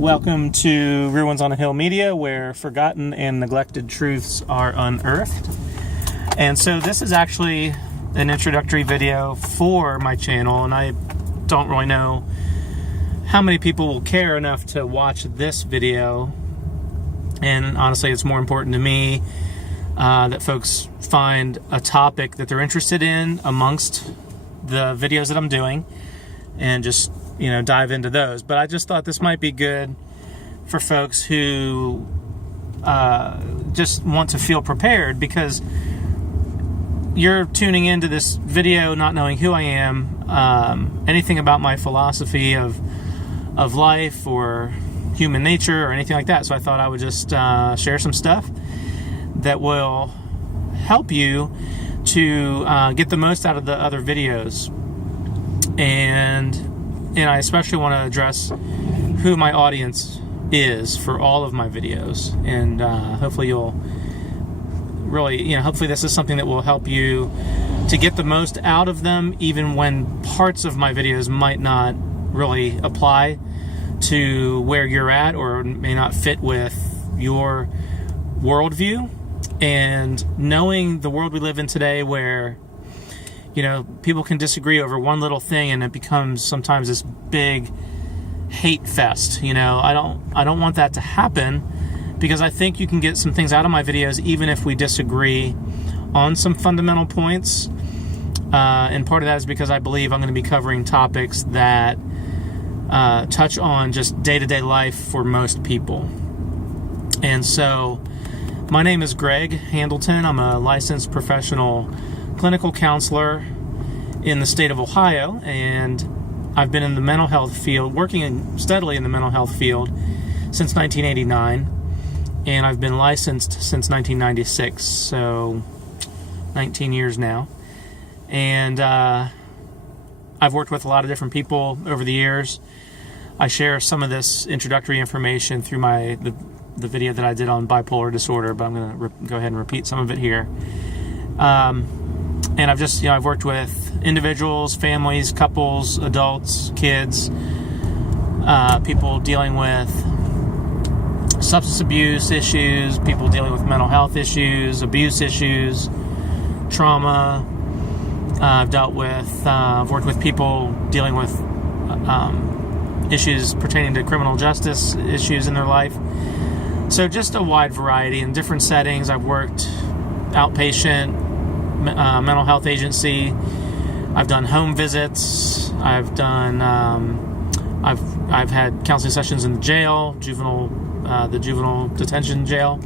Welcome to Ruins on a Hill Media, where forgotten and neglected truths are unearthed. And so this is actually an introductory video for my channel, and I don't really know how many people will care enough to watch this video. And honestly, it's more important to me that folks find a topic that they're interested in amongst the videos that I'm doing and just dive into those. But I just thought this might be good for folks who just want to feel prepared, because you're tuning into this video not knowing who I am, anything about my philosophy of life or human nature or anything like that. So I thought I would just share some stuff that will help you to get the most out of the other videos. And I especially want to address who my audience is for all of my videos. And hopefully you'll really, hopefully this is something that will help you to get the most out of them, even when parts of my videos might not really apply to where you're at or may not fit with your worldview. And knowing the world we live in today, where people can disagree over one little thing and it becomes sometimes this big hate fest. I don't want that to happen, because I think you can get some things out of my videos even if we disagree on some fundamental points. And part of that is because I believe I'm going to be covering topics that touch on just day-to-day life for most people. And so my name is Greg Handleton. I'm a licensed professional clinical counselor in the state of Ohio, and I've been in the mental health field, working steadily in the mental health field since 1989, and I've been licensed since 1996, so 19 years now. And I've worked with a lot of different people over the years. I share some of this introductory information through the video that I did on bipolar disorder, but I'm going to go ahead and repeat some of it here. And I've just, I've worked with individuals, families, couples, adults, kids, people dealing with substance abuse issues, people dealing with mental health issues, abuse issues, trauma. I've worked with people dealing with issues pertaining to criminal justice issues in their life. So just a wide variety in different settings. I've worked outpatient, mental health agency. I've done home visits. I've done. I've had counseling sessions in the jail, the juvenile detention jail.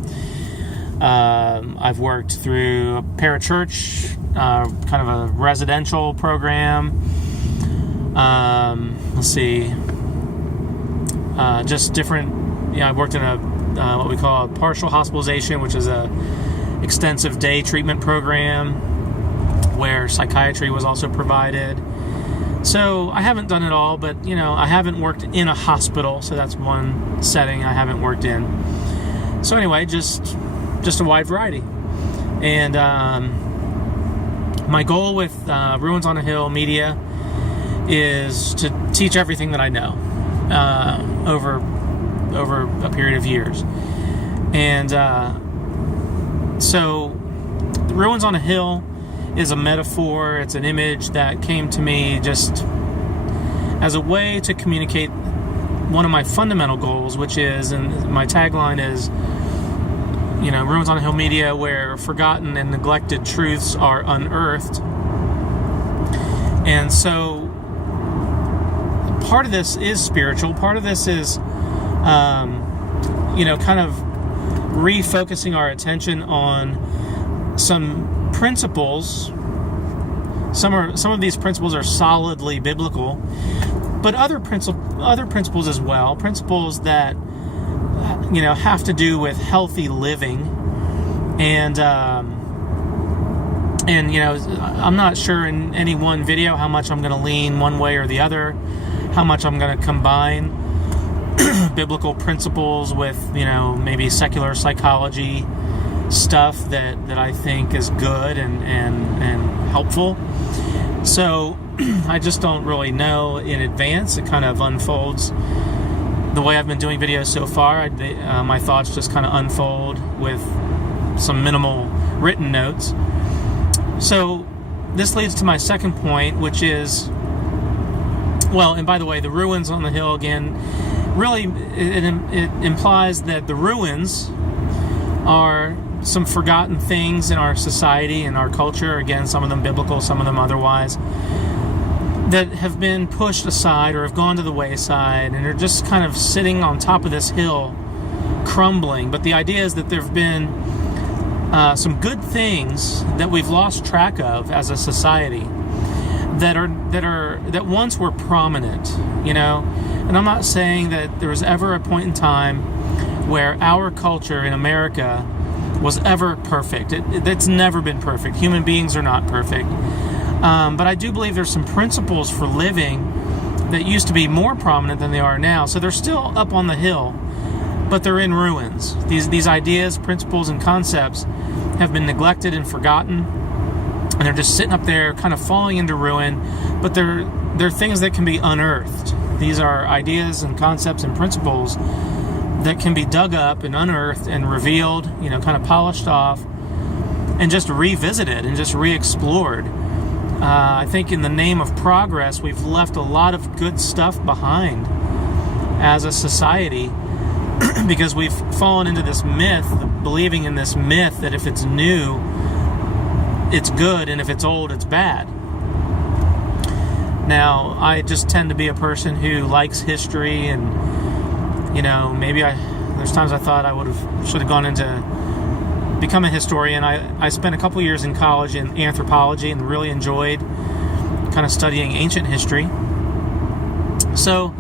I've worked through a parachurch, kind of a residential program. Let's see. Just different. I've worked in a what we call a partial hospitalization, which is a extensive day treatment program where psychiatry was also provided. So I haven't done it all, but I haven't worked in a hospital, so that's one setting I haven't worked in. So anyway, just a wide variety. And my goal with Ruins on a Hill Media is to teach everything that I know over a period of years. And so Ruins on a Hill is a metaphor. It's an image that came to me just as a way to communicate one of my fundamental goals, which is, and my tagline is, Ruins on a Hill Media, where forgotten and neglected truths are unearthed. And so part of this is spiritual. Part of this is, kind of refocusing our attention on some principles. Some of these principles are solidly biblical, but other principles as well. Principles that have to do with healthy living, and I'm not sure in any one video how much I'm going to lean one way or the other, how much I'm going to combine biblical principles with maybe secular psychology stuff that I think is good and helpful. So I just don't really know in advance. It kind of unfolds the way I've been doing videos so far, my thoughts just kind of unfold with some minimal written notes. So this leads to my second point, which is, well, and by the way, the ruins on the hill, again, really it implies that the ruins are some forgotten things in our society and our culture, again, some of them biblical, some of them otherwise, that have been pushed aside or have gone to the wayside and are just kind of sitting on top of this hill crumbling. But the idea is that there have been some good things that we've lost track of as a society that once were prominent, and I'm not saying that there was ever a point in time where our culture in America was ever perfect. It's never been perfect. Human beings are not perfect. But I do believe there's some principles for living that used to be more prominent than they are now. So they're still up on the hill, but they're in ruins. These ideas, principles, and concepts have been neglected and forgotten, and they're just sitting up there kind of falling into ruin, but they're things that can be unearthed. These are ideas and concepts and principles that can be dug up and unearthed and revealed, kind of polished off, and just revisited and just re-explored. I think in the name of progress, we've left a lot of good stuff behind as a society because we've fallen into this myth, believing in this myth that if it's new, it's good, and if it's old, it's bad. Now, I just tend to be a person who likes history, and maybe there's times I thought I should have gone into become a historian. I spent a couple years in college in anthropology and really enjoyed kind of studying ancient history. So,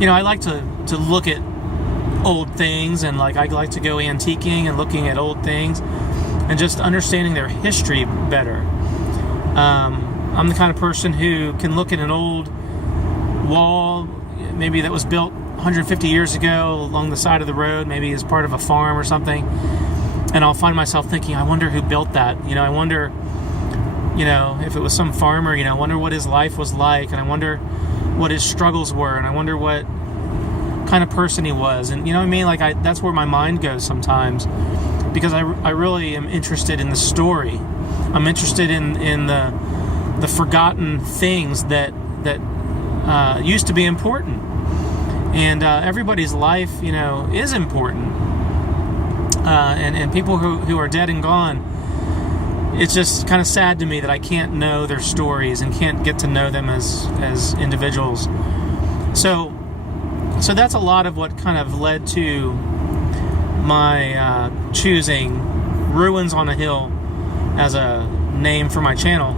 I like to look at old things, and I like to go antiquing and looking at old things and just understanding their history better. I'm the kind of person who can look at an old wall, maybe that was built 150 years ago along the side of the road, maybe as part of a farm or something, and I'll find myself thinking, I wonder who built that. I wonder, if it was some farmer, I wonder what his life was like, and I wonder what his struggles were, and I wonder what kind of person he was. And what I mean? That's where my mind goes sometimes, because I really am interested in the story. I'm interested in the forgotten things that used to be important. And everybody's life, is important. And people who are dead and gone, it's just kind of sad to me that I can't know their stories and can't get to know them as individuals. So that's a lot of what kind of led to my choosing Ruins on a Hill as a name for my channel.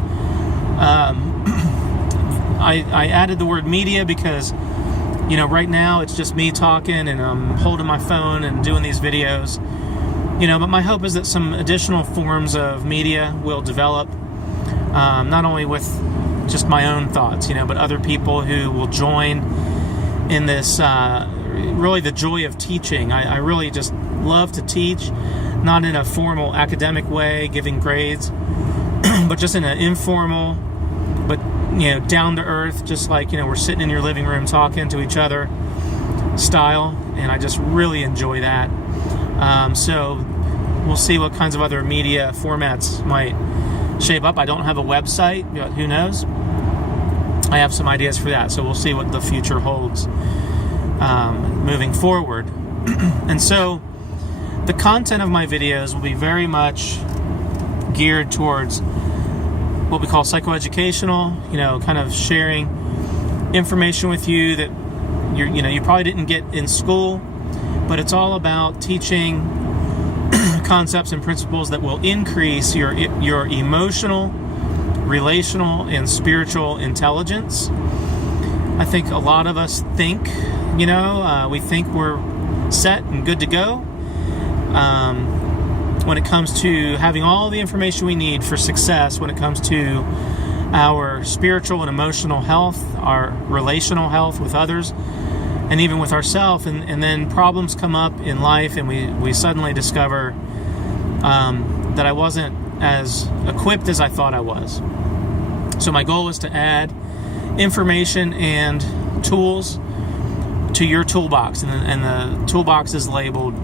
I added the word media because right now it's just me talking and I'm holding my phone and doing these videos. But my hope is that some additional forms of media will develop, not only with just my own thoughts, but other people who will join in this, really the joy of teaching. I really just love to teach, not in a formal academic way, giving grades, but just in an informal, but down to earth, just like we're sitting in your living room talking to each other style, and I just really enjoy that. So we'll see what kinds of other media formats might shape up. I don't have a website, but who knows? I have some ideas for that, so we'll see what the future holds moving forward. And so the content of my videos will be very much geared towards what we call psychoeducational, kind of sharing information with you that you probably didn't get in school, but it's all about teaching concepts and principles that will increase your emotional, relational, and spiritual intelligence. I think a lot of us think, we think we're set and good to go when it comes to having all the information we need for success when it comes to our spiritual and emotional health, our relational health with others, and even with ourselves. And then problems come up in life, and we suddenly discover that I wasn't as equipped as I thought I was. So my goal is to add information and tools to your toolbox, and the toolbox is labeled,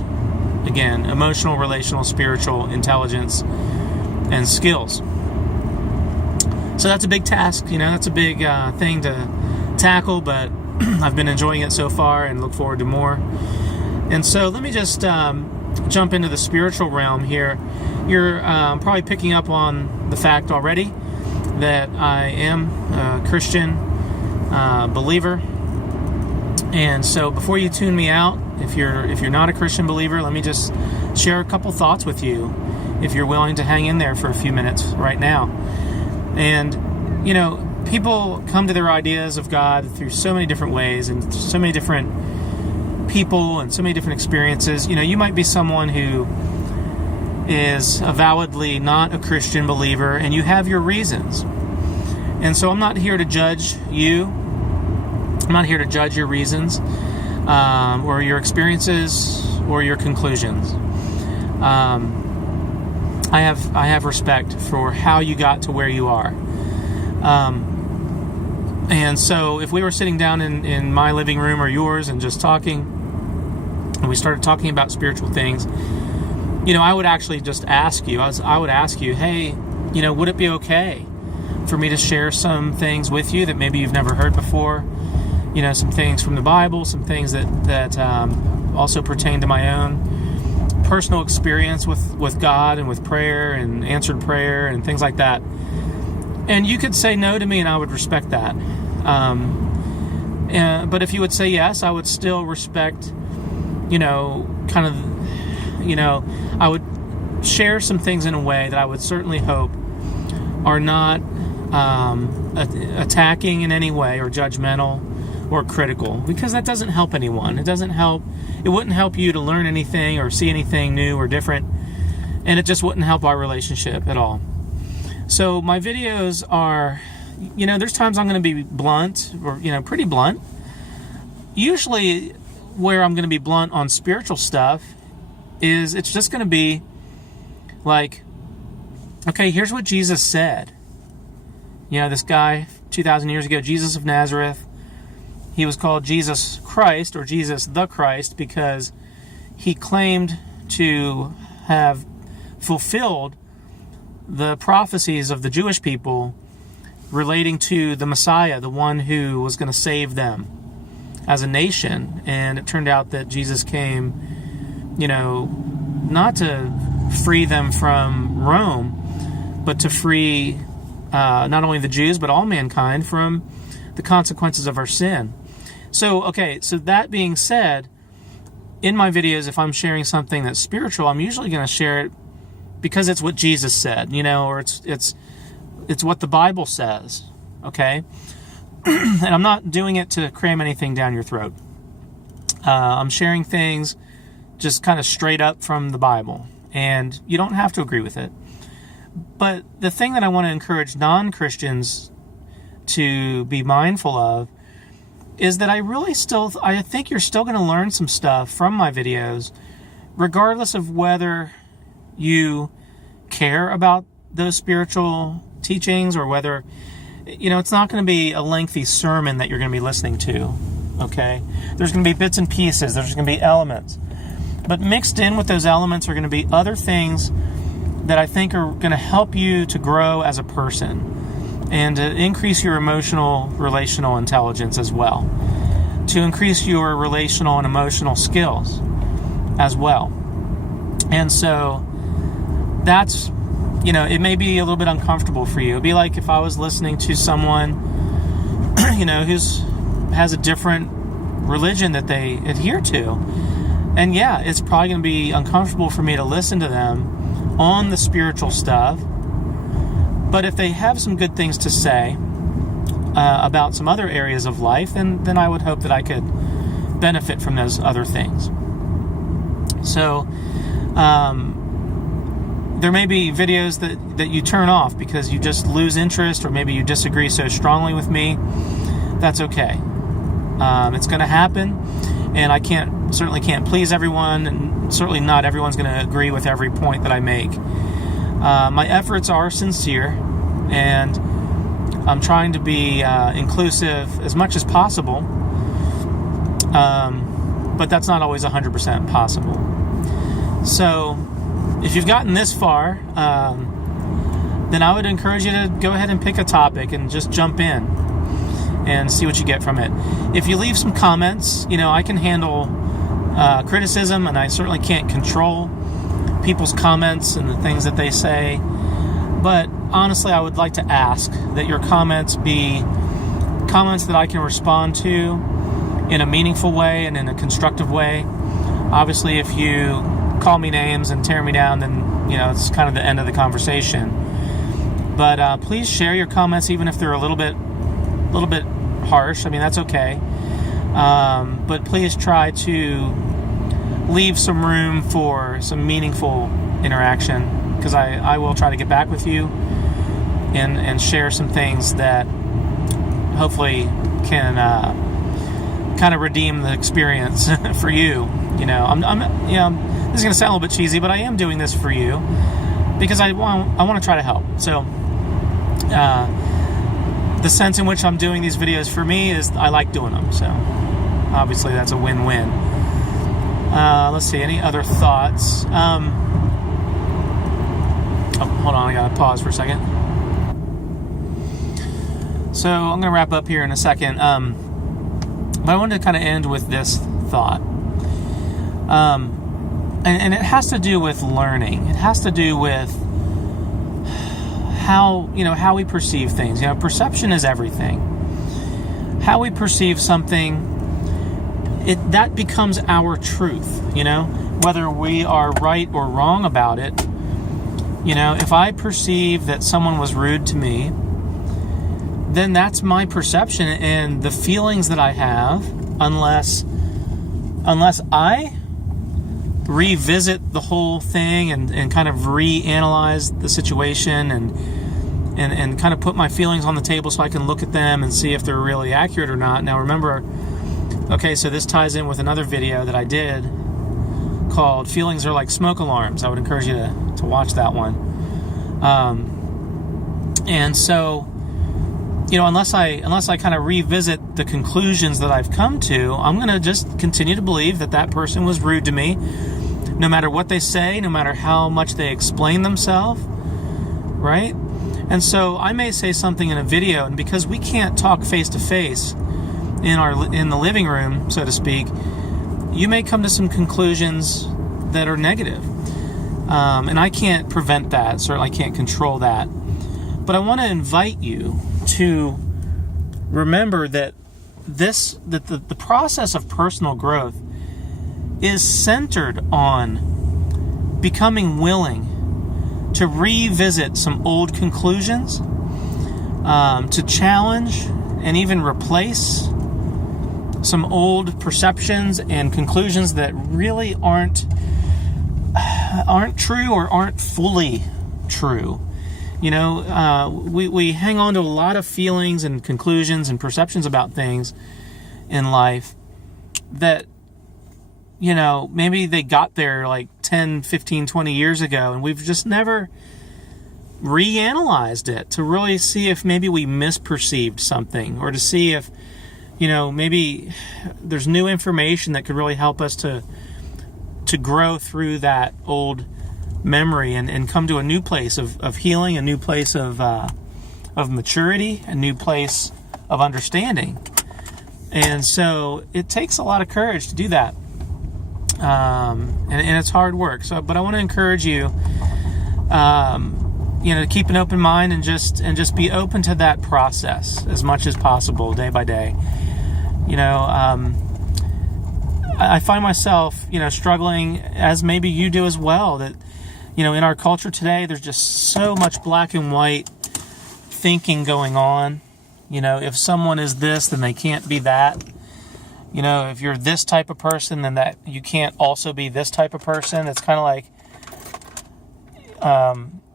again, emotional, relational, spiritual, intelligence, and skills. So that's a big task, that's a big thing to tackle, but I've been enjoying it so far and look forward to more. And so let me just jump into the spiritual realm here. You're probably picking up on the fact already that I am a Christian believer. And so before you tune me out, if you're not a Christian believer, let me just share a couple thoughts with you, if you're willing to hang in there for a few minutes right now. And, people come to their ideas of God through so many different ways and so many different people and so many different experiences. You might be someone who is avowedly not a Christian believer, and you have your reasons. And so I'm not here to judge you. I'm not here to judge your reasons or your experiences or your conclusions. I have respect for how you got to where you are. And so if we were sitting down in my living room or yours and just talking, and we started talking about spiritual things, I would actually just ask you, I would ask you, hey, would it be okay for me to share some things with you that maybe you've never heard before? Some things from the Bible, some things that also pertain to my own personal experience with God and with prayer and answered prayer and things like that. And you could say no to me and I would respect that. But if you would say yes, I would still respect, I would share some things in a way that I would certainly hope are not attacking in any way or judgmental or critical, because that doesn't help anyone. It wouldn't help you to learn anything or see anything new or different, and it just wouldn't help our relationship at all. So my videos are, there's times I'm going to be blunt or, pretty blunt. Usually where I'm going to be blunt on spiritual stuff is it's just going to be like, okay, here's what Jesus said. This guy 2,000 years ago, Jesus of Nazareth, he was called Jesus Christ or Jesus the Christ because he claimed to have fulfilled the prophecies of the Jewish people relating to the Messiah, the one who was going to save them as a nation. And it turned out that Jesus came, not to free them from Rome, but to free not only the Jews, but all mankind from the consequences of our sin. So that being said, in my videos, if I'm sharing something that's spiritual, I'm usually going to share it because it's what Jesus said, or it's what the Bible says, okay? And I'm not doing it to cram anything down your throat. I'm sharing things just kind of straight up from the Bible, and you don't have to agree with it. But the thing that I want to encourage non-Christians to be mindful of is that I think you're still going to learn some stuff from my videos, regardless of whether you care about those spiritual teachings or whether, it's not going to be a lengthy sermon that you're going to be listening to, okay? There's going to be bits and pieces. There's going to be elements. But mixed in with those elements are going to be other things that I think are going to help you to grow as a person and to increase your emotional, relational intelligence as well, to increase your relational and emotional skills as well. And so that's, it may be a little bit uncomfortable for you. It'd be like if I was listening to someone, has a different religion that they adhere to. And yeah, it's probably going to be uncomfortable for me to listen to them on the spiritual stuff. But if they have some good things to say about some other areas of life, then I would hope that I could benefit from those other things. So there may be videos that you turn off because you just lose interest, or maybe you disagree so strongly with me. That's okay. It's going to happen, and I certainly can't please everyone, and certainly not everyone's going to agree with every point that I make. My efforts are sincere, and I'm trying to be inclusive as much as possible. But that's not always 100% possible. So if you've gotten this far, then I would encourage you to go ahead and pick a topic and just jump in and see what you get from it. If you leave some comments, I can handle criticism, and I certainly can't control people's comments and the things that they say. But honestly, I would like to ask that your comments be comments that I can respond to in a meaningful way and in a constructive way. Obviously, if you call me names and tear me down, then it's kind of the end of the conversation. But please share your comments, even if they're a little bit harsh. I mean, that's okay. But please try to leave some room for some meaningful interaction, because I will try to get back with you and share some things that hopefully can kind of redeem the experience for you. This is going to sound a little bit cheesy, but I am doing this for you because I want to try to help. So the sense in which I'm doing these videos for me is I like doing them. So obviously that's a win-win. Let's see, any other thoughts? Hold on, I gotta pause for a second. So I'm gonna wrap up here in a second. But I wanted to kind of end with this thought. And it has to do with learning. It has to do with how we perceive things. Perception is everything. How we perceive something, that becomes our truth, whether we are right or wrong about it. If I perceive that someone was rude to me, then that's my perception, and the feelings that I have, unless I revisit the whole thing and kind of reanalyze the situation and kind of put my feelings on the table so I can look at them and see if they're really accurate or not. Now remember, okay, so this ties in with another video that I did called Feelings Are Like Smoke Alarms. I would encourage you to watch that one. And so, unless I kind of revisit the conclusions that I've come to, I'm going to just continue to believe that person was rude to me, no matter what they say, no matter how much they explain themselves, right? And so I may say something in a video, and because we can't talk face to face in the living room, so to speak, you may come to some conclusions that are negative. And I can't prevent that, certainly I can't control that. But I want to invite you to remember that the process of personal growth is centered on becoming willing to revisit some old conclusions, to challenge and even replace some old perceptions and conclusions that really aren't true or aren't fully true. We hang on to a lot of feelings and conclusions and perceptions about things in life that, maybe they got there like 10, 15, 20 years ago, and we've just never reanalyzed it to really see if maybe we misperceived something, or to see if, maybe there's new information that could really help us to grow through that old memory and come to a new place of healing, a new place of maturity, a new place of understanding. And so it takes a lot of courage to do that. And it's hard work. But I want to encourage you, to keep an open mind and just be open to that process as much as possible, day by day. I find myself, struggling, as maybe you do as well, that, in our culture today, there's just so much black and white thinking going on. If someone is this, then they can't be that. If you're this type of person, then that you can't also be this type of person. It's kind of like,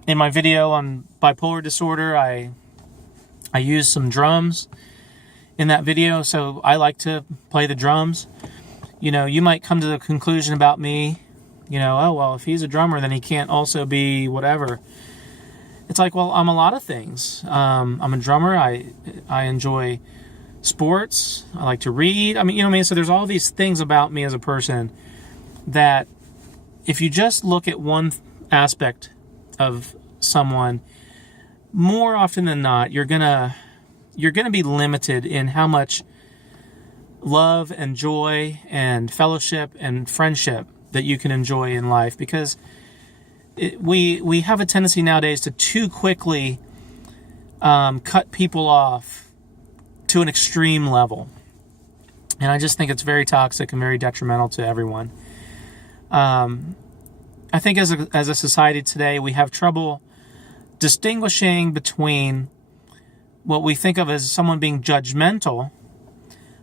in my video on bipolar disorder, I used some drums in that video, so I like to play the drums. You might come to the conclusion about me, oh, well, if he's a drummer, then he can't also be whatever. It's like, well, I'm a lot of things. I'm a drummer. I enjoy sports. I like to read. I mean, you know what I mean? So there's all these things about me as a person that if you just look at one aspect of someone, more often than not, you're gonna be limited in how much love and joy and fellowship and friendship that you can enjoy in life, because we have a tendency nowadays to too quickly cut people off to an extreme level. And I just think it's very toxic and very detrimental to everyone. I think as a society today, we have trouble distinguishing between what we think of as someone being judgmental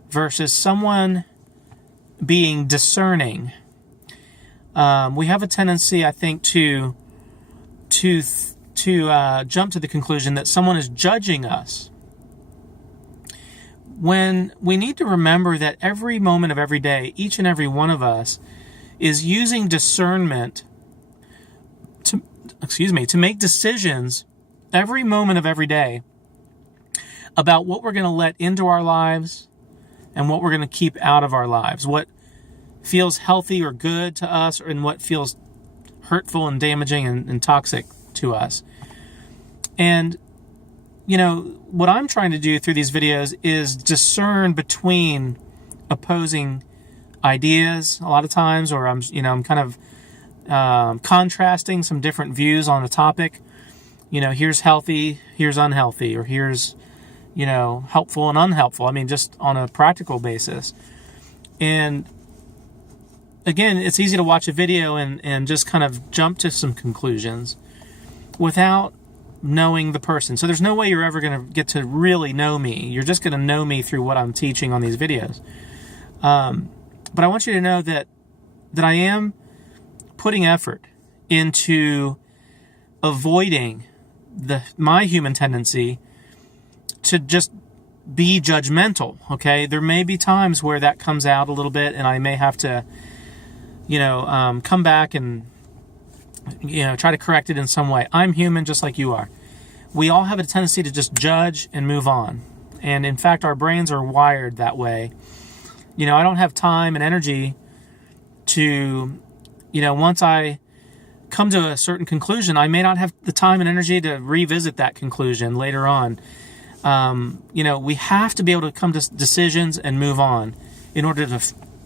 versus someone being discerning. We have a tendency, I think, to jump to the conclusion that someone is judging us, when we need to remember that every moment of every day, each and every one of us is using discernment to make decisions every moment of every day about what we're going to let into our lives and what we're going to keep out of our lives, what feels healthy or good to us, and what feels hurtful and damaging and toxic to us. And, you know, what I'm trying to do through these videos is discern between opposing ideas a lot of times, or I'm kind of contrasting some different views on a topic. You know, here's healthy, here's unhealthy, or here's, you know, helpful and unhelpful. I mean, just on a practical basis. And again, it's easy to watch a video and just kind of jump to some conclusions without knowing the person. So there's no way you're ever going to get to really know me. You're just going to know me through what I'm teaching on these videos. But I want you to know that I am putting effort into avoiding my human tendency to just be judgmental, okay? There may be times where that comes out a little bit, and I may have to, come back and, try to correct it in some way. I'm human just like you are. We all have a tendency to just judge and move on. And in fact, our brains are wired that way. I don't have time and energy to, once I come to a certain conclusion, I may not have the time and energy to revisit that conclusion later on. We have to be able to come to decisions and move on in order to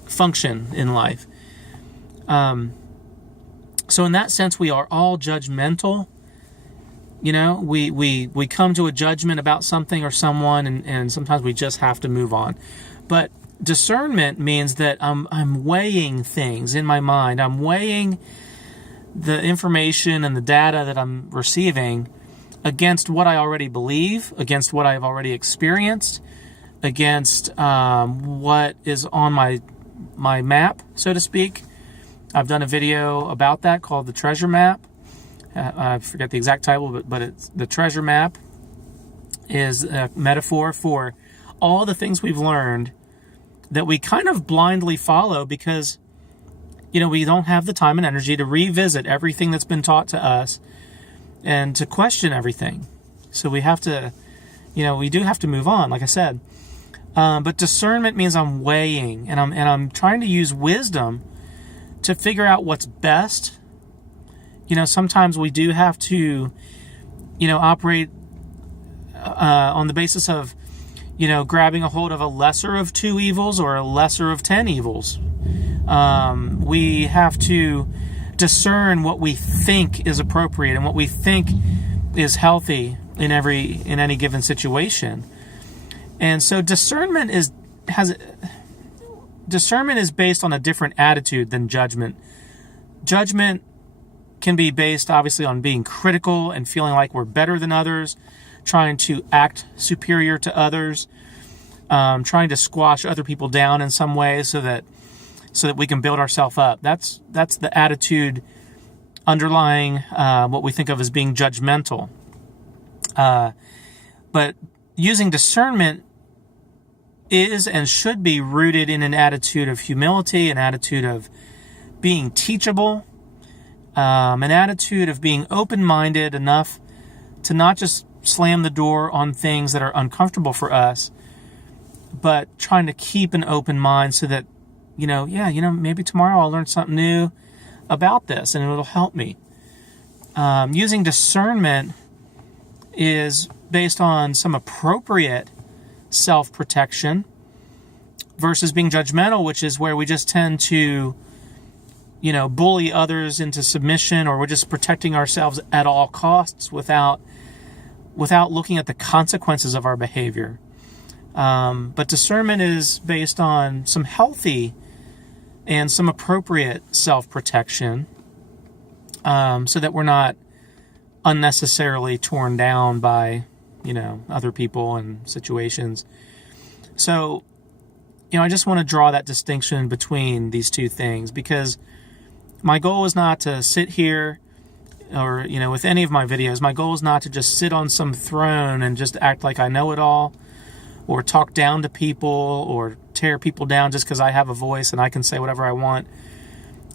function in life. So in that sense, we are all judgmental. We come to a judgment about something or someone, and sometimes we just have to move on. But discernment means that I'm weighing things in my mind. I'm weighing the information and the data that I'm receiving against what I already believe, against what I've already experienced, against what is on my map, so to speak. I've done a video about that called the Treasure Map. I forget the exact title, but it's the Treasure Map is a metaphor for all the things we've learned that we kind of blindly follow because, we don't have the time and energy to revisit everything that's been taught to us and to question everything. So we have to, we do have to move on, like I said. But discernment means I'm weighing and I'm trying to use wisdom to figure out what's best. Sometimes we do have to, operate on the basis of, grabbing a hold of a lesser of two evils or a lesser of 10 evils. We have to discern what we think is appropriate and what we think is healthy in any given situation. And so discernment is based on a different attitude than judgment. Judgment can be based, obviously, on being critical and feeling like we're better than others, trying to act superior to others, trying to squash other people down in some way so that we can build ourselves up. That's the attitude underlying what we think of as being judgmental. But using discernment is and should be rooted in an attitude of humility, an attitude of being teachable, an attitude of being open-minded enough to not just slam the door on things that are uncomfortable for us, but trying to keep an open mind so that, maybe tomorrow I'll learn something new about this and it'll help me. Using discernment is based on some appropriate self-protection versus being judgmental, which is where we just tend to, bully others into submission, or we're just protecting ourselves at all costs without looking at the consequences of our behavior. But discernment is based on some healthy and some appropriate self-protection, so that we're not unnecessarily torn down by, other people and situations. So, I just want to draw that distinction between these two things, because my goal is not to sit here or, with any of my videos, my goal is not to just sit on some throne and just act like I know it all, or talk down to people, or tear people down just because I have a voice and I can say whatever I want.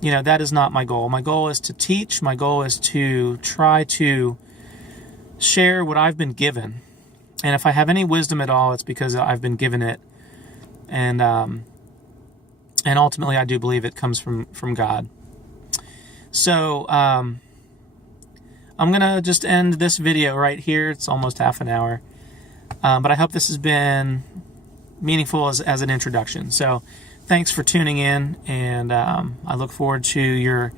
That is not my goal. My goal is to teach. My goal is to try to share what I've been given. And if I have any wisdom at all, it's because I've been given it. And ultimately, I do believe it comes from God. So I'm going to just end this video right here. It's almost half an hour. But I hope this has been meaningful as an introduction. So thanks for tuning in, and I look forward to your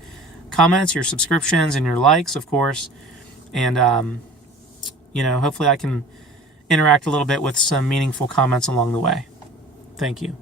comments, your subscriptions, and your likes, of course. And, hopefully I can interact a little bit with some meaningful comments along the way. Thank you.